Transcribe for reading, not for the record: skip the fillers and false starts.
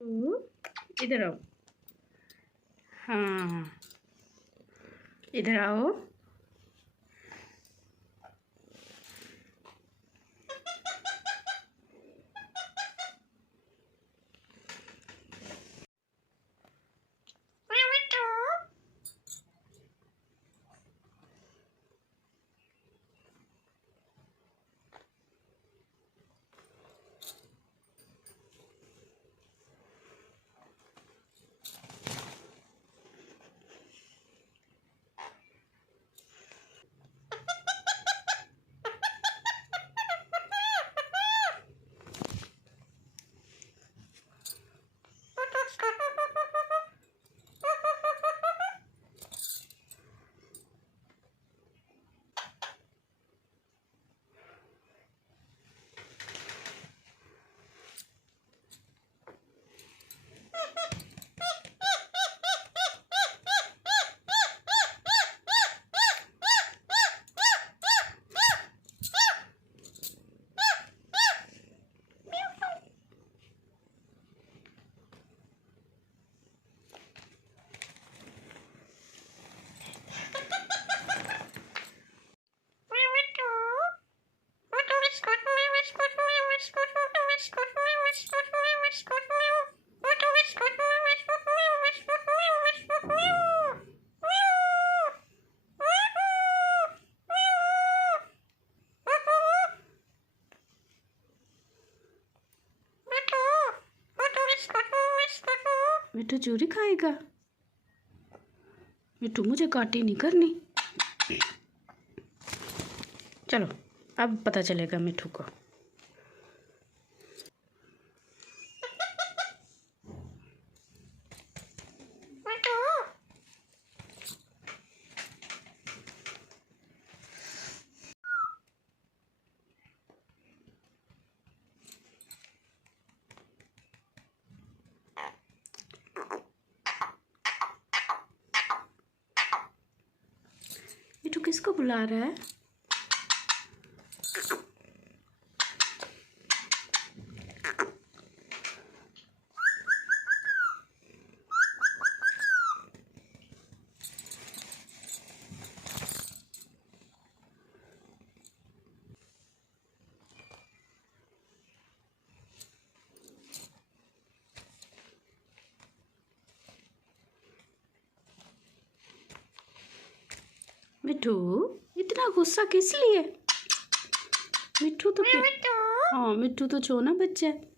इधर आओ। हाँ, इधर आओ। मिट्टू चूरी खाएगा। मिट्टू मुझे काटी नहीं करनी। चलो अब पता चलेगा मिट्टू को। मिट्टू किसको बुला रहा है? मिट्टू इतना गुस्सा किस लिए? मिट्टू तो हाँ, मिट्टू तो छोना बच्चा है।